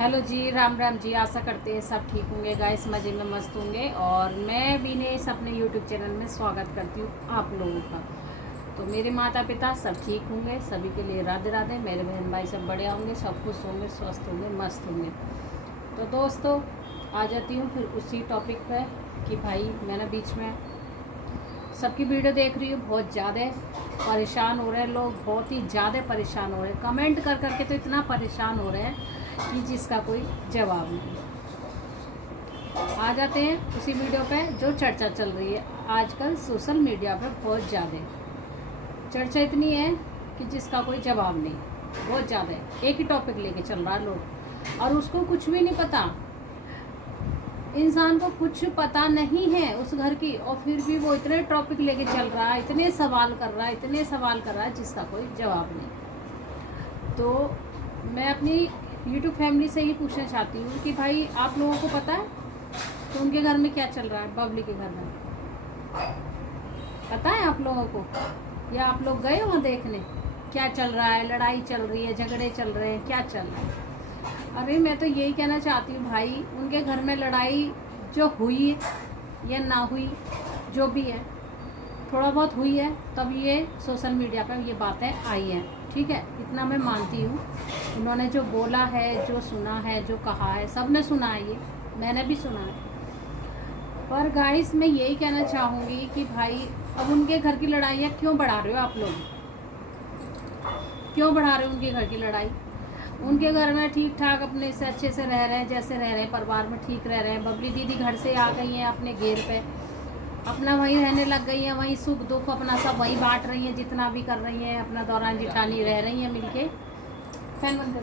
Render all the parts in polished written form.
Hello जी, राम राम जी। आशा करते हैं सब ठीक होंगे गाइस, मज़े में मस्त होंगे। और मैं विनेश अपने यूट्यूब चैनल में स्वागत करती हूँ आप लोगों का। तो मेरे माता पिता सब ठीक होंगे, सभी के लिए राधे राधे। मेरे बहन भाई सब बढ़िया होंगे, सब खुश होंगे, स्वस्थ होंगे, मस्त होंगे। तो दोस्तों, आ जाती हूँ फिर उसी टॉपिक पर कि भाई मैंने बीच में सबकी वीडियो देख रही हूँ, बहुत ज़्यादा परेशान हो रहे हैं लोग, बहुत ही ज़्यादा परेशान हो रहे हैं। कमेंट कर करके तो इतना परेशान हो रहे हैं कि जिसका कोई जवाब नहीं। आ जाते हैं उसी वीडियो पे जो चर्चा चल रही है आजकल सोशल मीडिया पे। बहुत ज़्यादा चर्चा इतनी है कि जिसका कोई जवाब नहीं, बहुत ज़्यादा एक ही टॉपिक लेके चल रहा है लोग, और उसको कुछ भी नहीं पता। इंसान को कुछ पता नहीं है उस घर की, और फिर भी वो इतने टॉपिक लेके चल रहा है, इतने सवाल कर रहा है, इतने सवाल कर रहा है जिसका कोई जवाब नहीं। तो मैं अपनी यूट्यूब फैमिली से ही पूछना चाहती हूँ कि भाई आप लोगों को पता है तो उनके घर में क्या चल रहा है, बबली के घर में पता है आप लोगों को? या आप लोग गए वहाँ देखने क्या चल रहा है? लड़ाई चल रही है, झगड़े चल रहे हैं, क्या चल रहा है? अरे मैं तो यही कहना चाहती हूँ भाई, उनके घर में लड़ाई जो हुई या ना हुई, जो भी है, थोड़ा बहुत हुई है, तब ये सोशल मीडिया पर ये बातें आई हैं, ठीक है, इतना मैं मानती हूँ। उन्होंने जो बोला है, जो सुना है, जो कहा है, सब ने सुना है, ये मैंने भी सुना है। पर गाइस मैं यही कहना चाहूँगी कि भाई अब उनके घर की लड़ाइयाँ क्यों बढ़ा रहे हो आप लोग? क्यों बढ़ा रहे हो उनके घर की लड़ाई? उनके घर में ठीक ठाक अपने से अच्छे से रह रहे हैं, जैसे रह रहे हैं, परिवार में ठीक रह रहे हैं। बबली दीदी घर से आ गई हैं अपने घेर पे, अपना वहीं रहने लग गई हैं, वहीं सुख दुख अपना सब वहीं बांट रही हैं, जितना भी कर रही हैं अपना। दौरान जिठानी रह रही हैं मिलके। फैन बंद कर,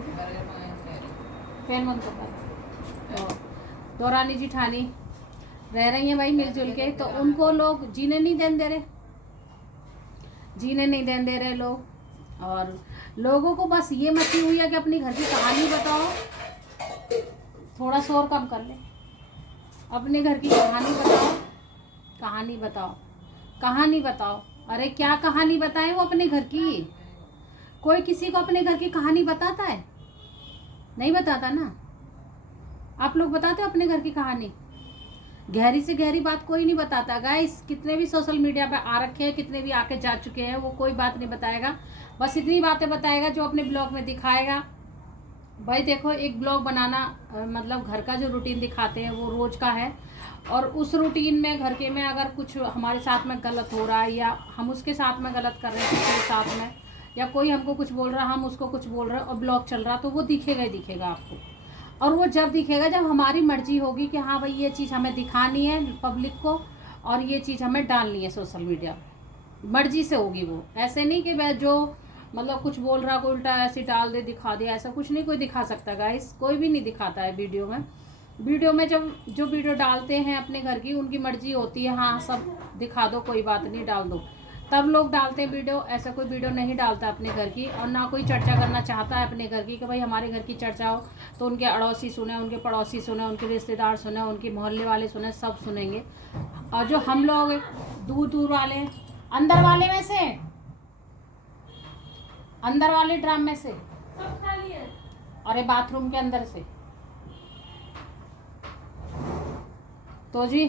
फैन बंद कर। दौरानी जिठानी रह रही हैं भाई मिलजुल के, तो उनको लोग जीने नहीं देने दे रहे, जीने नहीं देने दे रहे लोग। और लोगों को बस ये मची हुई है कि अपनी घर की कहानी बताओ, थोड़ा शोर कम कर ले, अपने घर की कहानी बताओ, कहानी बताओ, कहानी बताओ। अरे क्या कहानी बताएं वो अपने घर की? कोई किसी को अपने घर की कहानी बताता है? नहीं बताता ना। आप लोग बताते हो अपने घर की कहानी? गहरी से गहरी बात कोई नहीं बताता गाइस। कितने भी सोशल मीडिया पे आ रखे हैं, कितने भी आके जा चुके हैं, वो कोई बात नहीं बताएगा, बस इतनी बातें बताएगा जो अपने ब्लॉग में दिखाएगा। भाई देखो, एक ब्लॉग बनाना मतलब घर का जो रूटीन दिखाते हैं वो रोज का है, और उस रूटीन में घर के में अगर कुछ हमारे साथ में गलत हो रहा है, या हम उसके साथ में गलत कर रहे हैं किसी के साथ में, या कोई हमको कुछ बोल रहा है, हम उसको कुछ बोल रहे हैं, और ब्लॉग चल रहा, तो वो दिखेगा ही दिखेगा आपको। और वो जब दिखेगा जब हमारी मर्जी होगी कि हाँ भाई ये चीज़ हमें दिखानी है पब्लिक को, और ये चीज़ हमें डालनी है सोशल मीडिया, मर्जी से होगी वो। ऐसे नहीं कि मैं जो मतलब कुछ बोल रहा को उल्टा ऐसे डाल दे, दिखा दे, ऐसा कुछ नहीं कोई दिखा सकता गाइस, कोई भी नहीं दिखाता है वीडियो में। वीडियो में जब जो वीडियो डालते हैं अपने घर की, उनकी मर्जी होती है, हाँ सब दिखा दो, कोई बात नहीं, डाल दो, तब लोग डालते हैं वीडियो। ऐसा कोई वीडियो नहीं डालता अपने घर की, और ना कोई चर्चा करना चाहता है अपने घर की कि भाई हमारे घर की चर्चा हो, तो उनके अड़ोसी सुने, उनके पड़ोसी सुने, उनके रिश्तेदार सुने, उनके मोहल्ले वाले सुने, सब सुनेंगे। और जो हम लोग दूर दूर वाले हैं, अंदर वाले में से, अंदर वाले ड्राम में से, अरे बाथरूम के अंदर से, तो जी,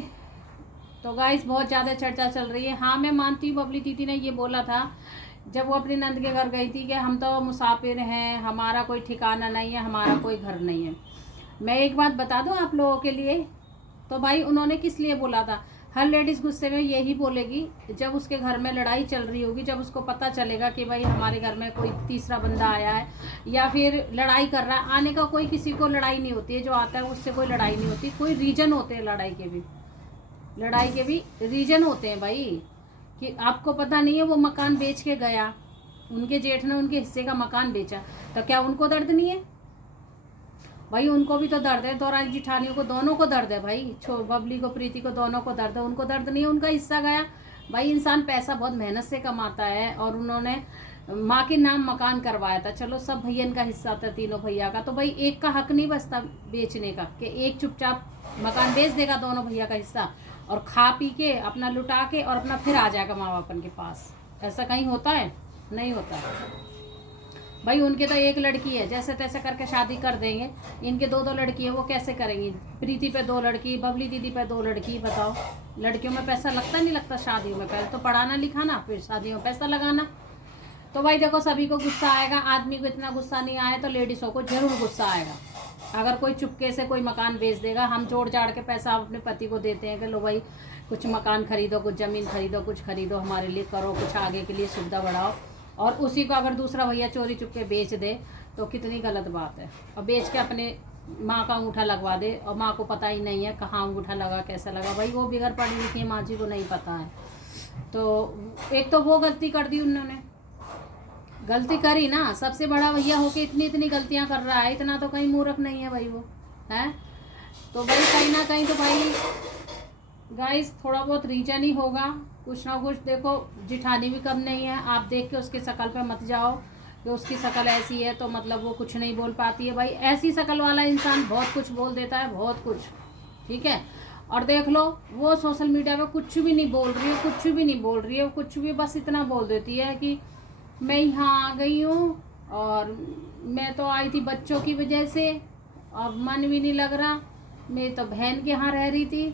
तो गाइस बहुत ज़्यादा चर्चा चल रही है। हाँ मैं मानती हूँ, बबली दीदी ने ये बोला था जब वो अपनी नंद के घर गई थी कि हम तो मुसाफिर हैं, हमारा कोई ठिकाना नहीं है, हमारा कोई घर नहीं है। मैं एक बात बता दूँ आप लोगों के लिए, तो भाई उन्होंने किस लिए बोला था? हर लेडीज़ गुस्से में यही बोलेगी जब उसके घर में लड़ाई चल रही होगी, जब उसको पता चलेगा कि भाई हमारे घर में कोई तीसरा बंदा आया है या फिर लड़ाई कर रहा है। आने का कोई किसी को लड़ाई नहीं होती है, जो आता है उससे कोई लड़ाई नहीं होती, कोई रीजन होते हैं लड़ाई के भी, लड़ाई के भी रीजन होते हैं भाई। कि आपको पता नहीं है वो मकान बेच के गया, उनके जेठ ने उनके हिस्से का मकान बेचा, तो क्या उनको दर्द नहीं है भाई? उनको भी तो दर्द है, दौरान जिठानियों को दोनों को दर्द है भाई, बबली को, प्रीति को, दोनों को दर्द है। उनको दर्द नहीं है, उनका हिस्सा गया भाई। इंसान पैसा बहुत मेहनत से कमाता है, और उन्होंने माँ के नाम मकान करवाया था, चलो सब भैयन का हिस्सा था, तीनों भैया का, तो भाई एक का हक नहीं बचता बेचने का कि एक चुपचाप मकान बेच देगा दोनों भैया का हिस्सा, और खा पी के अपना लुटा के और अपना फिर आ जाएगा माँ बापन के पास। ऐसा कहीं होता है? नहीं होता है। भाई उनके तो एक लड़की है, जैसे तैसे करके शादी कर देंगे। इनके दो दो लड़की है, वो कैसे करेंगी? प्रीति पे 2 लड़की, बबली दीदी पे 2 लड़की, बताओ लड़कियों में पैसा लगता नहीं लगता शादियों में? पहले तो पढ़ाना लिखाना, फिर शादियों में पैसा लगाना। तो भाई देखो, सभी को गुस्सा आएगा, आदमी को इतना गुस्सा नहीं आया तो लेडीज़ों को जरूर गुस्सा आएगा। अगर कोई चुपके से कोई मकान बेच देगा, हम जोड़ जाड़ के पैसा अपने पति को देते हैं कि लो भाई कुछ मकान खरीदो, कुछ ज़मीन खरीदो, कुछ खरीदो हमारे लिए, करो कुछ आगे के लिए सुविधा बढ़ाओ, और उसी को अगर दूसरा भैया चोरी चुपके बेच दे तो कितनी गलत बात है। और बेच के अपने माँ का अंगूठा लगवा दे, और माँ को पता ही नहीं है कहाँ अंगूठा लगा, कैसे लगा। भाई वो बिगड़ पढ़ी लिखी है, माँ जी को नहीं पता है। तो एक तो वो गलती कर दी उन्होंने, गलती करी ना, सबसे बड़ा भैया होके इतनी इतनी गलतियां कर रहा है, इतना तो कहीं मूर्ख नहीं है भाई वो, है। तो भाई कहीं ना कहीं तो भाई गाइस थोड़ा बहुत रीजन ही होगा, कुछ ना कुछ। देखो जिठानी भी कम नहीं है, आप देख के उसकी शक्ल पे मत जाओ कि उसकी शक्ल ऐसी है तो मतलब वो कुछ नहीं बोल पाती है। भाई ऐसी शक्ल वाला इंसान बहुत कुछ बोल देता है, बहुत कुछ, ठीक है। और देख लो वो सोशल मीडिया पे कुछ भी नहीं बोल रही है, कुछ भी नहीं बोल रही है, कुछ भी बस इतना बोल देती है कि मैं यहाँ आ गई हूँ और मैं तो आई थी बच्चों की वजह से, अब मन भी नहीं लग रहा, मैं तो बहन के यहाँ रह रही थी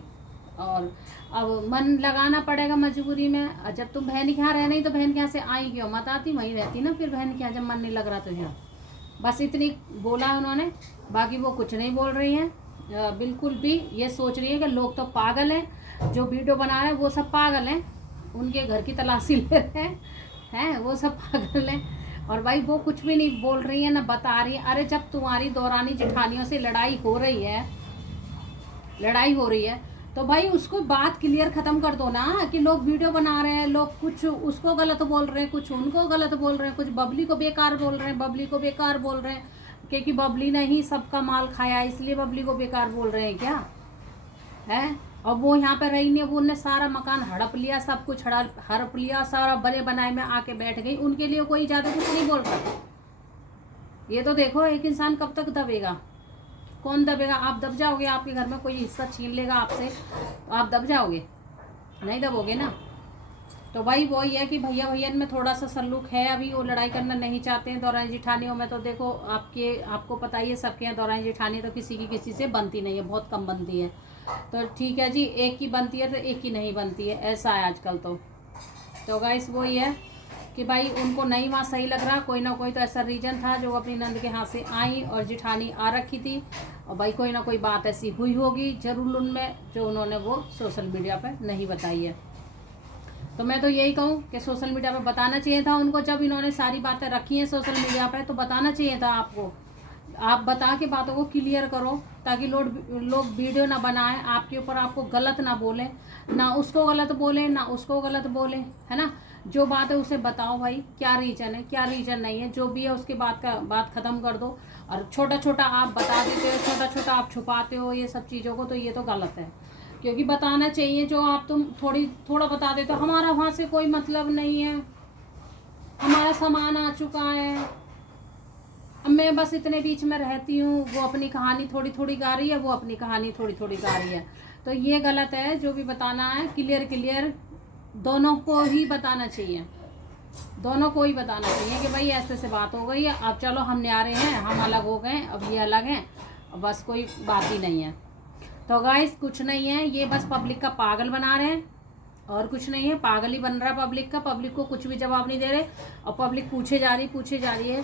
और अब मन लगाना पड़ेगा मजबूरी में। और जब तुम बहन के यहाँ रह रही तो बहन के यहाँ से आई क्यों? मत आती, वहीं रहती ना फिर बहन के यहाँ, जब मन नहीं लग रहा तो यहाँ। बस इतनी बोला उन्होंने, बाकी वो कुछ नहीं बोल रही हैं बिल्कुल भी। ये सोच रही है कि लोग तो पागल हैं, जो वीडियो बना रहे हैं वो सब पागल हैं, उनके घर की तलाशी ले रहे हैं वो सब पागल हैं। और भाई वो कुछ भी नहीं बोल रही है ना बता रही है। अरे जब तुम्हारी दौरानी जेठानियों से लड़ाई हो रही है तो भाई उसको बात क्लियर ख़त्म कर दो ना, कि लोग वीडियो बना रहे हैं, लोग कुछ उसको गलत बोल रहे हैं, कुछ उनको गलत बोल रहे हैं, कुछ बबली को बेकार बोल रहे हैं, बबली को बेकार बोल रहे हैं क्योंकि बबली ने ही सबका माल खाया इसलिए बबली को बेकार बोल रहे हैं क्या है। और वो यहाँ पे रही नहीं, वो उनने सारा मकान हड़प लिया, सब कुछ हड़प लिया, सारा बने बनाए में आके बैठ गई, उनके लिए कोई ज़्यादा कुछ नहीं बोल रहा। ये तो देखो एक इंसान कब तक दबेगा, कौन दबेगा? आप दब जाओगे, आपके घर में कोई हिस्सा छीन लेगा आपसे, आप दब जाओगे? नहीं दबोगे ना। तो भाई वही है कि भैया भैयन में थोड़ा सा सल्लूक है, अभी वो लड़ाई करना नहीं चाहते हैं। दौरानी जेठानियों में तो देखो आपको पता ही है, सबके यहाँ दौरानी जेठानी तो किसी की किसी से बनती नहीं है, बहुत कम बनती है। तो ठीक है जी, एक की बनती है तो एक की नहीं बनती है, ऐसा है आजकल। तो गाइस वही है कि भाई उनको नहीं वहाँ सही लग रहा, कोई ना कोई तो ऐसा रीज़न था जो अपनी नंद के हाथ से आई और जेठानी आ रखी थी, और भाई कोई ना कोई बात ऐसी हुई होगी जरूर उनमें, जो उन्होंने वो सोशल मीडिया पे नहीं बताई है। तो मैं तो यही कहूँ कि सोशल मीडिया पे बताना चाहिए था उनको, जब इन्होंने सारी बातें रखी हैं सोशल मीडिया पे तो बताना चाहिए था आपको। आप बता के बातों को क्लियर करो ताकि लोग वीडियो ना बनाएं आपके ऊपर, आपको गलत ना बोलें, ना उसको गलत बोलें ना उसको गलत बोलें, है ना। जो बात है उसे बताओ भाई, क्या रीज़न है क्या रीज़न नहीं है, जो भी है उसके बात ख़त्म कर दो। और छोटा छोटा आप बता देते हो, छोटा छोटा आप छुपाते हो ये सब चीज़ों को, तो ये तो गलत है। क्योंकि बताना चाहिए, जो आप तुम थोड़ा बता देते हो, हमारा वहाँ से कोई मतलब नहीं है, हमारा सामान आ चुका है, अब मैं बस इतने बीच में रहती हूँ, वो अपनी कहानी थोड़ी थोड़ी गा रही है, वो अपनी कहानी थोड़ी थोड़ी गा रही है। तो ये गलत है। जो भी बताना है क्लियर दोनों को ही बताना चाहिए, दोनों को ही बताना चाहिए कि भाई ऐसे से बात हो गई है, अब चलो हम न्यारे हैं, हम अलग हो गए, अब ये अलग हैं, बस कोई बात ही नहीं है। तो गाइस कुछ नहीं है, ये बस पब्लिक का पागल बना रहे हैं और कुछ नहीं है, पागल ही बन रहा है पब्लिक का। पब्लिक को कुछ भी जवाब नहीं दे रहे और पब्लिक पूछे जा रही है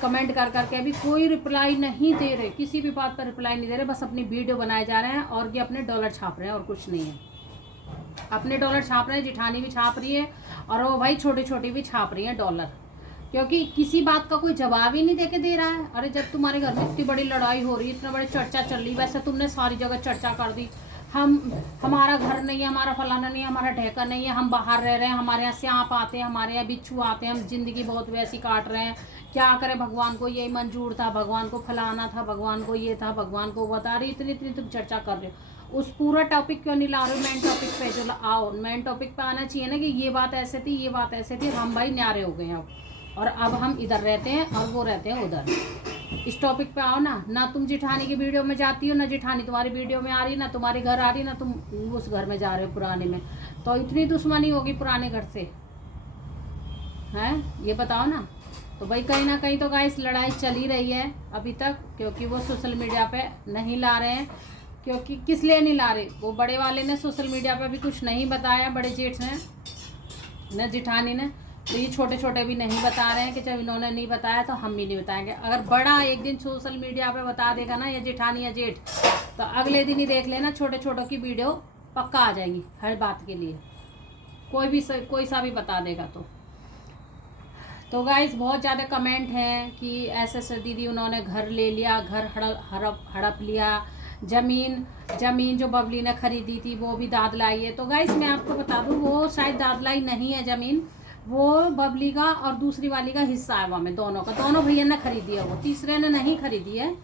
कमेंट कर करके, अभी कोई रिप्लाई नहीं दे रहे, किसी भी बात पर रिप्लाई नहीं दे रहे, बस अपनी वीडियो बनाए जा रहे हैं और ये अपने डॉलर छाप रहे हैं और कुछ नहीं है। अपने डॉलर छाप रहे हैं, जेठानी भी छाप रही है और वो भाई छोटी छोटी भी छाप रही है डॉलर, क्योंकि किसी बात का कोई जवाब ही नहीं देके दे रहा है। अरे जब तुम्हारे घर में इतनी बड़ी लड़ाई हो रही है, इतना बड़ी चर्चा चल रही, वैसे तुमने सारी जगह चर्चा कर दी, हमारा घर नहीं है, हमारा फलाना नहीं है, हमारा ढेका नहीं है, हम बाहर रह रहे हैं, हमारे यहाँ सांप आते हैं, हमारे यहाँ बिच्छू आते हैं, हम ज़िंदगी बहुत वैसी काट रहे हैं, क्या करें, भगवान को यही मंजूर था, भगवान को फलाना था, भगवान को ये था, भगवान को बता रही, इतनी तुम चर्चा कर रहे हो। उस पूरा टॉपिक क्यों नहीं ला रहे हो मेन टॉपिक पे? जो आओ मेन टॉपिक पे आना चाहिए ना, कि ये बात ऐसे थी, ये बात ऐसे थी, हम भाई न्यारे हो गए हैं और अब हम इधर रहते हैं और वो रहते हैं उधर। इस टॉपिक पे आओ ना तुम जेठानी की वीडियो में जाती हो, ना जेठानी तुम्हारी वीडियो में आ रही, ना तुम्हारे घर आ रही, ना तुम उस घर में जा रहे हो पुराने में, तो इतनी दुश्मनी होगी पुराने घर से, हैं? ये बताओ ना। तो भाई कहीं ना कहीं तो गाइस लड़ाई चल ही रही है अभी तक, क्योंकि वो सोशल मीडिया पे नहीं ला रहे हैं। क्योंकि किस लिए नहीं ला रहे, वो बड़े वाले ने सोशल मीडिया पे भी कुछ नहीं बताया, बड़े जेठ ने न जेठानी ने, तो ये छोटे छोटे भी नहीं बता रहे हैं कि जब इन्होंने नहीं बताया तो हम भी नहीं बताएंगे। अगर बड़ा एक दिन सोशल मीडिया पे बता देगा ना, या जेठानी या जेठ, तो अगले दिन ही देख लेना छोटे छोटों की वीडियो पक्का आ जाएंगी हर बात के लिए, कोई सा भी बता देगा। तो गाइस बहुत ज़्यादा कमेंट हैं कि ऐसे दीदी उन्होंने घर ले लिया, घर हड़प लिया, ज़मीन जो बबली ने खरीदी थी वो भी दाद लाई है। तो गाइस मैं आपको बता दूं, वो शायद दाद लाई नहीं है ज़मीन, वो बबली का और दूसरी वाली का हिस्सा है, वहाँ में दोनों का, दोनों भैया ने खरीदी है, वो तीसरे ने नहीं खरीदी है।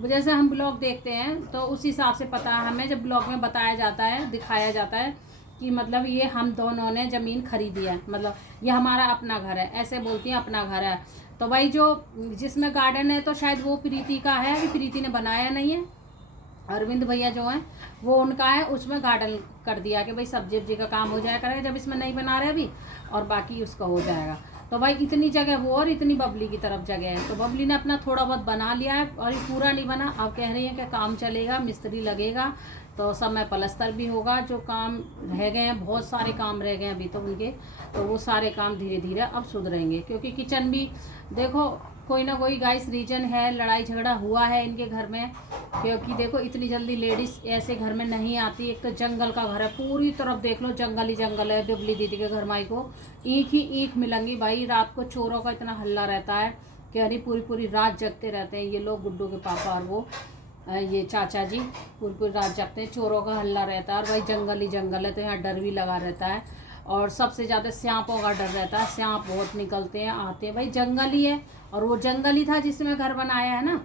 जैसे हम ब्लॉग देखते हैं तो उस हिसाब से पता है हमें, जब ब्लॉग में बताया जाता है, दिखाया जाता है कि मतलब ये हम दोनों ने ज़मीन खरीदी है, मतलब ये हमारा अपना घर है, ऐसे बोलती हैं अपना घर है। तो भाई जो जिसमें गार्डन है तो शायद वो प्रीति का है, अभी प्रीति ने बनाया नहीं है, अरविंद भैया जो हैं वो उनका है, उसमें गार्डन कर दिया कि भाई सब्जी का काम हो जाया करेगा जब इसमें नहीं बना रहे अभी, और बाकी उसका हो जाएगा। तो भाई इतनी जगह वो और इतनी बबली की तरफ जगह है, तो बबली ने अपना थोड़ा बहुत बना लिया है और ये पूरा नहीं बना। अब कह रही है कि काम चलेगा, मिस्त्री लगेगा, तो सब में पलस्तर भी होगा, जो काम रह गए हैं, बहुत सारे काम रह गए हैं अभी तो उनके, तो वो सारे काम धीरे धीरे अब सुधरेंगे। क्योंकि किचन भी देखो कोई ना कोई गाइस रीजन है, लड़ाई झगड़ा हुआ है इनके घर में। क्योंकि देखो इतनी जल्दी लेडीज़ ऐसे घर में नहीं आती, एक तो जंगल का घर है, पूरी तरफ देख लो जंगल ही जंगल है। बबली दीदी के घर माई को ईख ही ईख मिलेंगी भाई, रात को चोरों का इतना हल्ला रहता है कि अरे पूरी रात जगते रहते हैं ये लोग, गुड्डू के पापा और वो ये चाचा जी पूरी रात जगते हैं, चोरों का हल्ला रहता है। और भाई जंगल ही जंगल है तो यहाँ डर भी लगा रहता है, और सबसे ज़्यादा सांपों का डर रहता है, सांप बहुत निकलते हैं आते हैं, भाई जंगल ही है, और वो जंगल ही था जिसमें घर बनाया है ना,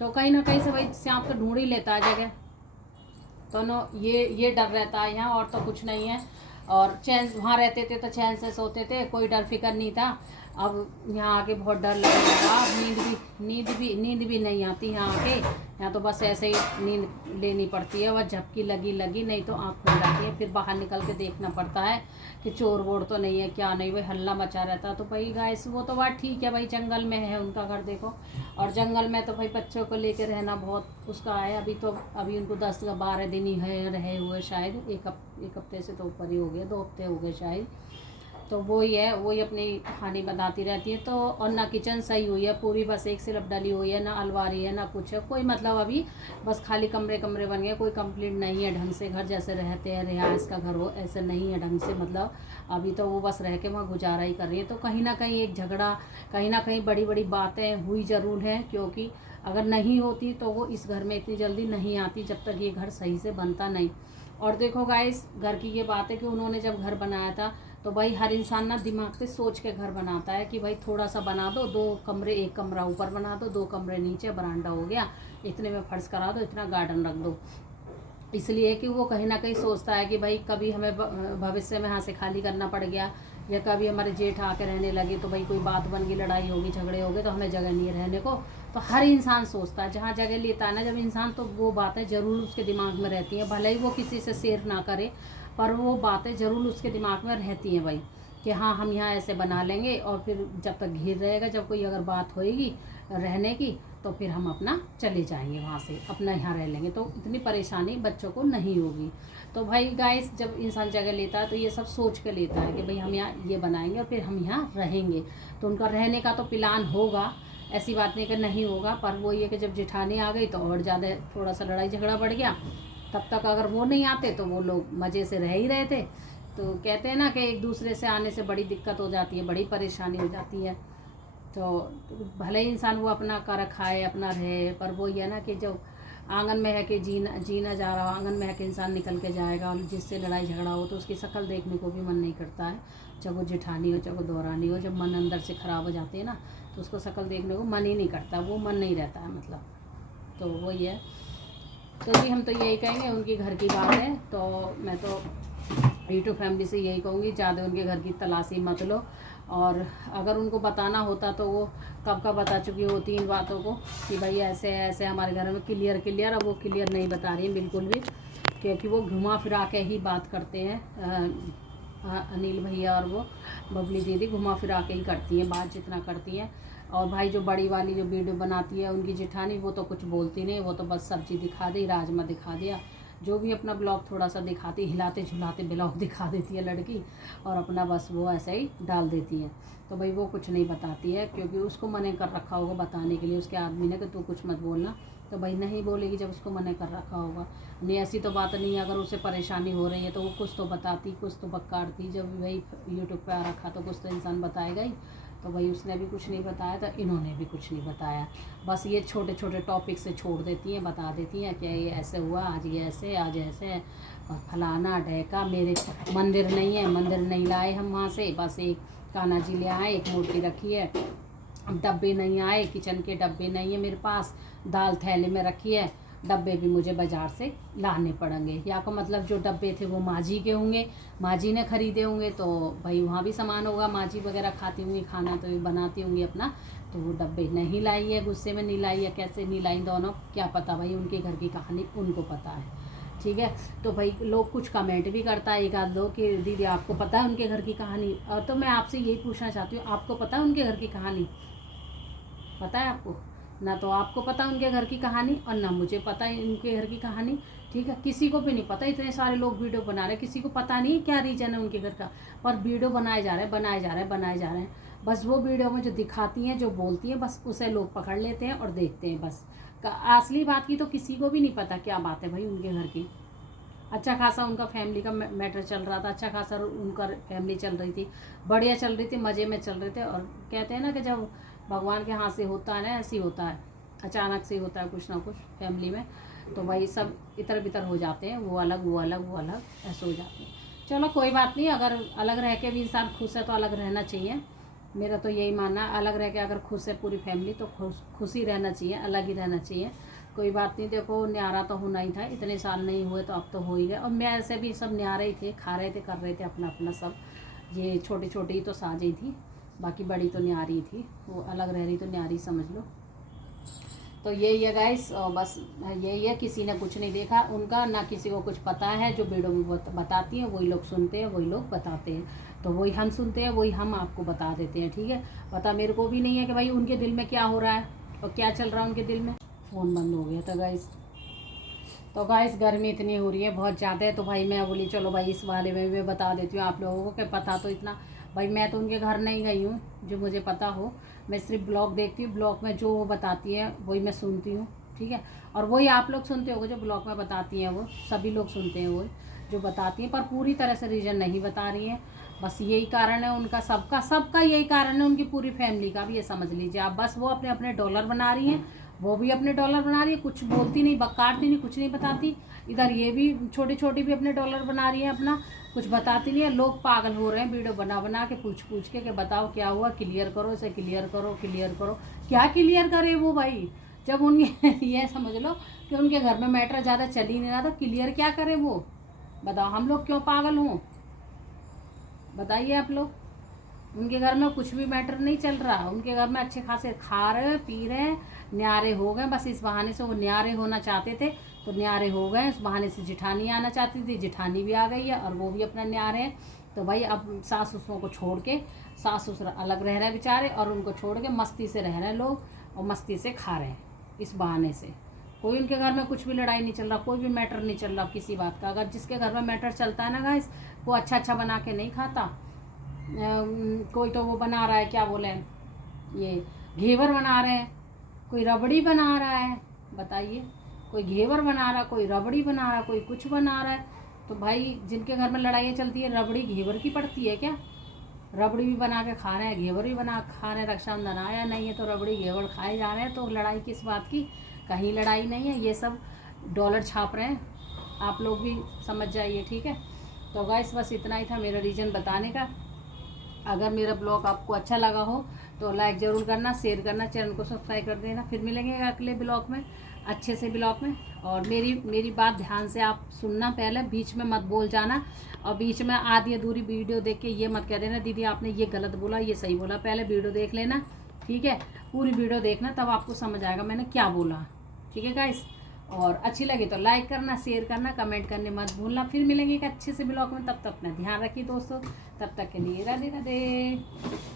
तो कहीं ना कहीं से भाई सांप तो ढूंढ ही लेता है जगह। तो नो ये डर रहता है यहाँ, और तो कुछ नहीं है। और चैन वहाँ रहते थे तो चैन से सोते थे, कोई डर फिक्र नहीं था। अब यहाँ आके बहुत डर लगने लगा, नींद भी नहीं आती यहाँ आके, यहाँ तो बस ऐसे ही नींद लेनी पड़ती है, वह झपकी लगी नहीं तो आँख खुल जाती है, फिर बाहर निकल के देखना पड़ता है कि चोर वोर तो नहीं है, क्या नहीं, भाई हल्ला मचा रहता। तो भाई गाइस वो तो बात ठीक है, भाई जंगल में है उनका घर देखो, और जंगल में तो भाई बच्चों को लेकर रहना बहुत उसका है। अभी उनको 10-12 दिन ही है रहे हुए, शायद एक हफ्ते से तो ऊपर ही हो गया, 2 हफ्ते हो गए शायद। तो वही है, वही अपनी कहानी बताती रहती है। तो और ना किचन सही हुई है पूरी, बस एक सिर्फ डली हुई है, ना अलमारी है ना कुछ है, कोई मतलब अभी बस खाली कमरे बन गए, कोई कंप्लीट नहीं है ढंग से। घर जैसे रहते हैं रिहाइश का घर हो ऐसे नहीं है ढंग से, मतलब अभी तो वो बस रह के वहाँ गुजारा ही कर रही है। तो कहीं ना कहीं एक झगड़ा, कहीं ना कहीं बड़ी बातें हुई ज़रूर हैं, क्योंकि अगर नहीं होती तो वो इस घर में इतनी जल्दी नहीं आती जब तक ये घर सही से बनता नहीं। और देखो गाइस घर की ये बात है कि उन्होंने जब घर बनाया था तो भाई हर इंसान ना दिमाग से सोच के घर बनाता है कि भाई थोड़ा सा बना दो, 2 कमरे, 1 कमरा ऊपर बना दो, 2 कमरे नीचे, बरांडा हो गया, इतने में फर्श करा दो, इतना गार्डन रख दो। इसलिए कि वो कहीं ना कहीं सोचता है कि भाई कभी हमें भविष्य में यहाँ से खाली करना पड़ गया, या कभी हमारे जेठ आके रहने लगे तो भाई कोई बात बन गई, लड़ाई होगी, झगड़े हो गए, तो हमें जगह नहीं है रहने को। तो हर इंसान सोचता है, जहाँ जगह लेता है ना जब इंसान, तो वो बातें ज़रूर उसके दिमाग में रहती हैं, भले ही वो किसी से शेयर ना करे, पर वो बातें ज़रूर उसके दिमाग में रहती हैं भाई, कि हाँ हम यहाँ ऐसे बना लेंगे, और फिर जब तक घिर रहेगा, जब कोई अगर बात होएगी रहने की, तो फिर हम अपना चले जाएंगे वहाँ से, अपना यहाँ रह लेंगे, तो इतनी परेशानी बच्चों को नहीं होगी। तो भाई गाइस जब इंसान जगह लेता है तो ये सब सोच के लेता है कि भाई हम यहाँ ये बनाएंगे और फिर हम यहाँ रहेंगे, तो उनका रहने का तो प्लान होगा, ऐसी बात नहीं कि नहीं होगा। पर वो ये कि जब जेठानी आ गई तो और ज़्यादा थोड़ा सा लड़ाई झगड़ा बढ़ गया, तब तक अगर वो नहीं आते तो वो लोग मज़े से रह ही रहे थे। तो कहते हैं ना कि एक दूसरे से आने से बड़ी दिक्कत हो जाती है, बड़ी परेशानी हो जाती है। तो भले ही इंसान वो अपना कर खाए, अपना रहे, पर वो ये ना कि जो आंगन में है कि जीना जा रहा हो, आंगन में है कि इंसान निकल के जाएगा, और जिससे लड़ाई झगड़ा हो तो उसकी शक्ल देखने को भी मन नहीं करता है, चाहे वो जेठानी हो चाहे वो दौरानी हो। जब मन अंदर से ख़राब हो जाती है ना तो उसको शक्ल देखने को मन ही नहीं करता, वो मन नहीं रहता है मतलब। तो वही है। तो जी हम तो यही कहेंगे, उनकी घर की बात है, तो मैं तो यूट्यूब फैमिली से यही कहूँगी, ज़्यादा उनके घर की तलाशी मत लो। और अगर उनको बताना होता तो वो कब का बता चुकी होती इन बातों को कि भाई ऐसे ऐसे हमारे घर में क्लियर। अब वो क्लियर नहीं बता रही हैं बिल्कुल भी, क्योंकि वो घुमा फिरा के ही बात करते हैं। अनिल भैया और वो बबली दीदी घुमा फिरा के ही करती हैं बात, जितना करती हैं। और भाई जो बड़ी वाली जो वीडियो बनाती है उनकी जेठानी, वो तो कुछ बोलती नहीं, वो तो बस सब्जी दिखा दी, राजमा दिखा दिया, जो भी अपना ब्लॉग थोड़ा सा दिखाती, हिलाते झुलाते ब्लॉग दिखा देती है लड़की, और अपना बस वो ऐसे ही डाल देती है। तो भाई वो कुछ नहीं बताती है, क्योंकि उसको मना कर रखा होगा बताने के लिए उसके आदमी ने कि तू कुछ मत बोलना, तो भाई नहीं बोलेगी जब उसको मना कर रखा होगा। नहीं ऐसी तो बात नहीं है, अगर उसे परेशानी हो रही है तो वो कुछ तो बताती, कुछ तो बक्काड़ती। जब भाई यूट्यूब पे आ रखा तो कुछ तो इंसान बताएगा ही। तो भाई उसने भी कुछ नहीं बताया, तो इन्होंने भी कुछ नहीं बताया। बस ये छोटे छोटे टॉपिक से छोड़ देती हैं, बता देती हैं कि ये ऐसे हुआ, आज ये ऐसे, आज ऐसे, और फलाना ढेका, मेरे मंदिर नहीं है, मंदिर नहीं लाए हम वहाँ से, बस एक कान्हा जी ले आए, एक मूर्ति रखी है, डब्बे नहीं आए, किचन के डब्बे नहीं है मेरे पास, दाल थैले में रखी है, डब्बे भी मुझे बाज़ार से लाने पड़ेंगे। या को मतलब जो डब्बे थे वो माँ जी के होंगे, माँ जी ने खरीदे होंगे, तो भाई वहाँ भी सामान होगा, माँ जी वगैरह खाती होंगी खाना, तो बनाती होंगी अपना, तो वो डब्बे नहीं लाई है, गुस्से में नहीं लाई है, कैसे नहीं लाई दोनों क्या पता, भाई उनके घर की कहानी उनको पता है, ठीक है। तो भाई लोग कुछ कमेंट भी करता है एक आध लोग कि दीदी आपको पता है उनके घर की कहानी, और तो मैं आपसे यही पूछना चाहती हूँ, आपको पता है उनके घर की कहानी? पता है आपको? ना तो आपको पता उनके घर की कहानी, और ना मुझे पता है उनके घर की कहानी, ठीक है। किसी को भी नहीं पता, इतने सारे लोग वीडियो बना रहे हैं, किसी को पता नहीं क्या रीजन है उनके घर का, पर वीडियो बनाए जा रहे हैं, बनाए जा रहे हैं, बनाए जा रहे हैं। बस वो वीडियो में जो दिखाती हैं, जो बोलती हैं, बस उसे लोग पकड़ लेते हैं और देखते हैं बस। असली बात की तो किसी को भी नहीं पता क्या बात है भाई उनके घर की। अच्छा खासा उनका फैमिली का मैटर चल रहा था, अच्छा खासा उनका फैमिली चल रही थी, बढ़िया चल रही थी, मज़े में चल रहे थे। और कहते हैं ना कि जब भगवान के हाथ से होता है ना, ऐसे ही होता है, अचानक से होता है कुछ ना कुछ फैमिली में, तो भाई सब इतर बितर हो जाते हैं, वो अलग वो अलग वो अलग ऐसे हो जाते हैं। चलो कोई बात नहीं, अगर अलग रह के भी इंसान खुश है तो अलग रहना चाहिए, मेरा तो यही मानना है। अलग रह के अगर खुश है पूरी फैमिली तो खुश ही रहना चाहिए, अलग ही रहना चाहिए, कोई बात नहीं। देखो न्यारा तो होना ही था, इतने साल नहीं हुए तो अब तो हो ही गए, और मैं ऐसे भी सब न्यारे ही थे, खा रहे थे, कर रहे थे अपना अपना सब। ये छोटी छोटी ही तो साझी थी, बाकी बड़ी तो न्यारी थी, वो अलग रह रही तो न्यारी समझ लो। तो यही है गाइस, बस यही है, किसी ने कुछ नहीं देखा उनका, ना किसी को कुछ पता है। जो वीडियो में बताती हैं वही लोग सुनते हैं, वही लोग बताते हैं, तो वही हम सुनते हैं, वही हम आपको बता देते हैं, ठीक है। पता मेरे को भी नहीं है कि भाई उनके दिल में क्या हो रहा है और क्या चल रहा है उनके दिल में। फ़ोन बंद हो गया था गाइस। तो गाइस गर्मी इतनी हो रही है बहुत ज़्यादा है, तो भाई मैं बोली चलो भाई इस बारे में भी बता देती हूँ आप लोगों को, कि पता तो इतना, भाई मैं तो उनके घर नहीं गई हूँ जो मुझे पता हो, मैं सिर्फ ब्लॉग देखती हूँ, ब्लॉग में जो वो बताती है वही मैं सुनती हूँ, ठीक है। और वही आप लोग सुनते होगे जो ब्लॉग में बताती हैं, वो सभी लोग सुनते हैं वो जो बताती हैं, पर पूरी तरह से रीज़न नहीं बता रही हैं। बस यही कारण है उनका, सबका यही कारण है, उनकी पूरी फैमिली का भी, ये समझ लीजिए आप। बस वो अपने अपने डॉलर बना रही हैं, वो भी अपने डॉलर बना रही है, कुछ बोलती नहीं, बक्कारती नहीं, कुछ नहीं बताती। इधर ये भी छोटी छोटी भी अपने डॉलर बना रही है अपना, कुछ बताती नहीं है। लोग पागल हो रहे हैं वीडियो बना बना के, पूछ पूछ के कि बताओ क्या हुआ, क्लियर करो इसे, क्लियर करो, क्लियर करो। क्या क्लियर करे वो भाई, जब उनके ये समझ लो कि उनके घर में मैटर ज़्यादा चल ही नहीं रहा, तो क्लियर क्या करे वो, बताओ। हम लोग क्यों पागल हों, बताइए आप लोग। उनके घर में कुछ भी मैटर नहीं चल रहा, उनके घर में अच्छे खासे खा रहे पी रहे, न्यारे हो गए, बस इस बहाने से वो न्यारे होना चाहते थे तो न्यारे हो गए, उस बहाने से जिठानी आना चाहती थी, जिठानी भी आ गई है और वो भी अपना न्यारे हैं। तो भाई अब सास ससुरों को छोड़ के, सास ससुर अलग रह रहे हैं बेचारे, और उनको छोड़ के मस्ती से रह रहे हैं लोग, और मस्ती से खा रहे हैं इस बहाने से। कोई उनके घर में कुछ भी लड़ाई नहीं चल रहा, कोई भी मैटर नहीं चल रहा किसी बात का। अगर जिसके घर में मैटर चलता है ना गाइस, वो अच्छा अच्छा बना के नहीं खाता। कोई तो वो बना रहा है, क्या बोले, ये घेवर बना रहे हैं, कोई रबड़ी बना रहा है, बताइए। कोई घेवर बना रहा, कोई रबड़ी बना रहा, कोई कुछ बना रहा है। तो भाई जिनके घर में लड़ाइयाँ चलती है, रबड़ी घेवर की पड़ती है क्या? रबड़ी भी बना के खा रहे हैं, घेवर भी बना खा रहे हैं, रक्षाबंधन आया नहीं है तो रबड़ी घेवर खाए जा रहे हैं, तो लड़ाई किस बात की? कहीं लड़ाई नहीं है, ये सब डॉलर छाप रहे हैं, आप लोग भी समझ जाइए, ठीक है। तो गाइस बस इतना ही था मेरा रीज़न बताने का। अगर मेरा ब्लॉग आपको अच्छा लगा हो तो लाइक ज़रूर करना, शेयर करना, चैनल को सब्सक्राइब कर देना। फिर मिलेंगे अगले ब्लॉग में, अच्छे से ब्लॉग में। और मेरी बात ध्यान से आप सुनना, पहले बीच में मत बोल जाना, और बीच में आधी अधूरी वीडियो देख के ये मत कह देना दीदी आपने ये गलत बोला, ये सही बोला। पहले वीडियो देख लेना, ठीक है, पूरी वीडियो देखना, तब आपको समझ आएगा मैंने क्या बोला, ठीक है गाइस। और अच्छी लगी तो लाइक करना, शेयर करना, कमेंट करने मत भूलना। फिर मिलेंगे एक अच्छे से ब्लॉग में, तब तक अपना ध्यान रखिए दोस्तों। तब तक के लिए राधे राधे।